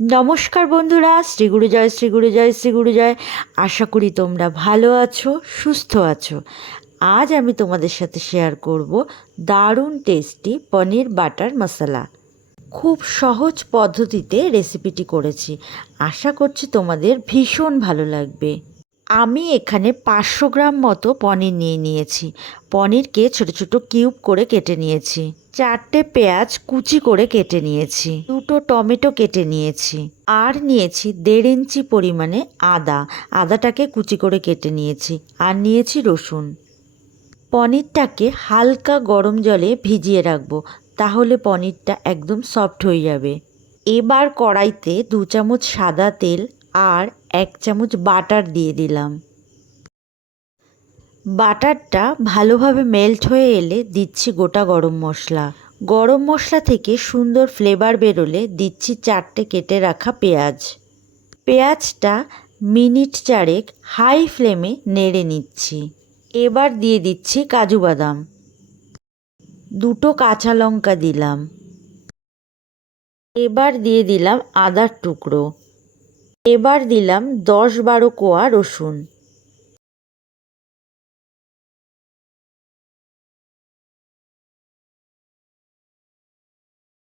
নমস্কার বন্ধুরা, শ্রী গুরু জয়, শ্রী গুরু জয়, শ্রী গুরু জয়। আশা করি তোমরা ভালো আছো, সুস্থ আছো। আজ আমি তোমাদের সাথে শেয়ার করব দারুণ টেস্টি পনির বাটার মশলা। খুব সহজ পদ্ধতিতে রেসিপিটি করেছি। আশা করছি তোমাদের ভীষণ ভালো লাগবে। আমি এখানে পাঁচশো গ্রাম মতো পনির নিয়ে নিয়েছি। পনিরকে ছোট ছোট কিউব করে কেটে নিয়েছি। চারটে পেঁয়াজ কুচি করে কেটে নিয়েছি। দুটো টমেটো কেটে নিয়েছি। আর নিয়েছি দেড় ইঞ্চি পরিমাণে আদা। আদাটাকে কুচি করে কেটে নিয়েছি। আর নিয়েছি রসুন। পনিরটাকে হালকা গরম জলে ভিজিয়ে রাখব। তাহলে পনিরটা একদম সফট হয়ে যাবে। এবার কড়াইতে দু চামচ সাদা তেল আর এক চামচ বাটার দিয়ে দিলাম। বাটারটা ভালোভাবে মেল্ট হয়ে এলে দিচ্ছি গোটা গরম মশলা। গরম মশলা থেকে সুন্দর ফ্লেভার বেরোলে দিচ্ছি চারটে কেটে রাখা পেঁয়াজ। পেঁয়াজটা মিনিট চারেক হাই ফ্লেমে নেড়ে নিচ্ছি। এবার দিয়ে দিচ্ছি কাজু বাদাম। দুটো কাঁচা লঙ্কা দিলাম। এবার দিয়ে দিলাম আদার টুকরো। এবার দিলাম দশ বারো কোয়া রসুন।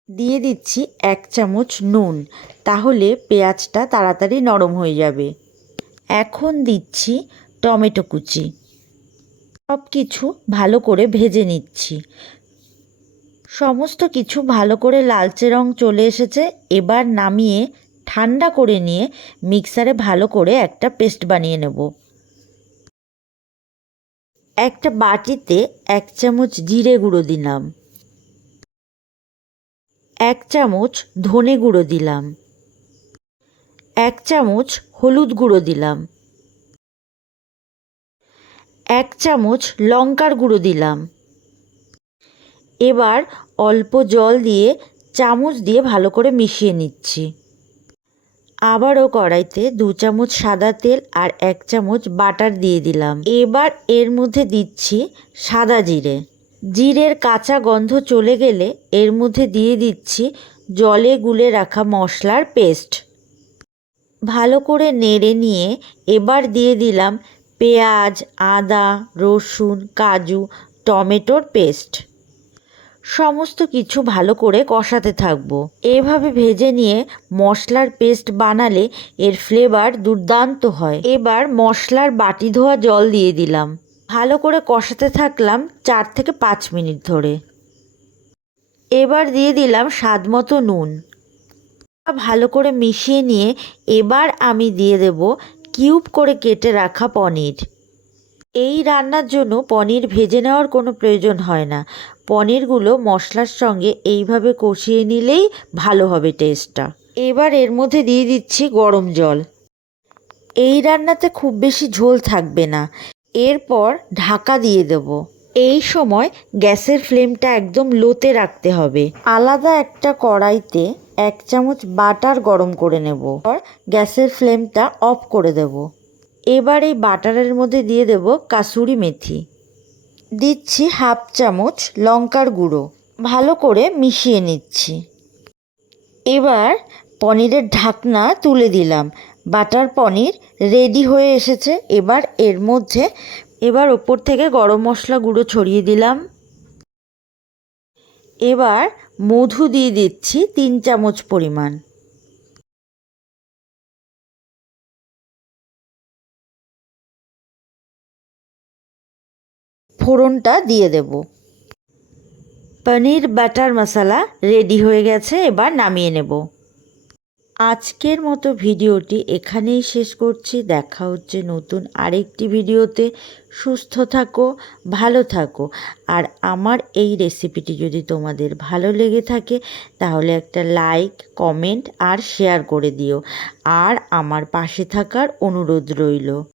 দিয়ে দিচ্ছি এক চামচ নুন, তাহলে পেঁয়াজটা তাড়াতাড়ি নরম হয়ে যাবে। এখন দিচ্ছি টমেটো কুচি। সব কিছু ভালো করে ভেজে নিচ্ছি। সমস্ত কিছু ভালো করে লালচে রং চলে এসেছে, এবার নামিয়ে ঠান্ডা করে নিয়ে মিক্সারে ভালো করে একটা পেস্ট বানিয়ে নেব। একটা বাটিতে এক চামচ জিরে গুঁড়ো দিলাম। এক চামচ ধনে গুঁড়ো দিলাম। এক চামচ হলুদ গুঁড়ো দিলাম। এক চামচ লঙ্কার গুঁড়ো দিলাম। এবার অল্প জল দিয়ে চামচ দিয়ে ভালো করে মিশিয়ে নিচ্ছি। আবারও কড়াইতে দু চামচ সাদা তেল আর এক চামচ বাটার দিয়ে দিলাম। এবার এর মধ্যে দিচ্ছি সাদা জিরে। জিরের কাঁচা গন্ধ চলে গেলে এর মধ্যে দিয়ে দিচ্ছি জলে গুলে রাখা মশলার পেস্ট। ভালো করে নেড়ে নিয়ে এবার দিয়ে দিলাম পেঁয়াজ, আদা, রসুন, কাজু, টমেটোর পেস্ট। সমস্ত কিছু ভালো করে কষাতে থাকব। এভাবে ভেজে নিয়ে মশলার পেস্ট বানালে এর ফ্লেভার দুর্দান্ত হয়। এবার মশলার বাটি ধোয়া জল দিয়ে দিলাম। ভালো করে কষাতে থাকলাম চার থেকে পাঁচ মিনিট ধরে। এবার দিয়ে দিলাম স্বাদ মতো নুন। ভালো করে মিশিয়ে নিয়ে এবার আমি দিয়ে দেব কিউব করে কেটে রাখা পনির। এই রান্নার জন্য পনির ভেজে নেওয়ার কোনো প্রয়োজন হয় না। পনিরগুলো মশলার সঙ্গে এইভাবে কষিয়ে নিলেই ভালো হবে টেস্টটা। এবার এর মধ্যে দিয়ে দিচ্ছি গরম জল। এই রান্নাতে খুব বেশি ঝোল থাকবে না। এরপর ঢাকা দিয়ে দেব। এই সময় গ্যাসের ফ্লেমটা একদম লোতে রাখতে হবে। আলাদা একটা কড়াইতে এক চামচ বাটার গরম করে নেব। গ্যাসের ফ্লেমটা অফ করে দেব। এবার এই বাটারের মধ্যে দিয়ে দেব কাসুরি মেথি। দিচ্ছি হাফ চামচ লঙ্কার গুঁড়ো। ভালো করে মিশিয়ে নিচ্ছি। এবার পনিরের ঢাকনা তুলে দিলাম। বাটার পনির রেডি হয়ে এসেছে। এবার এর মধ্যে এবার ওপর থেকে গরম মশলা গুঁড়ো ছড়িয়ে দিলাম। এবার মধু দিয়ে দিচ্ছি তিন চামচ পরিমাণ। ফোড়নটা দিয়ে দেব। পনির, বাটার মশলা রেডি হয়ে গেছে, এবার নামিয়ে নেব। আজকের মতো ভিডিওটি এখানেই শেষ করছি। দেখা হচ্ছে নতুন আরেকটি ভিডিওতে। সুস্থ থাকো, ভালো থাকো। আর আমার এই রেসিপিটি যদি তোমাদের ভালো লেগে থাকে, তাহলে একটা লাইক কমেন্ট আর শেয়ার করে দিও। আর আমার পাশে থাকার অনুরোধ রইল।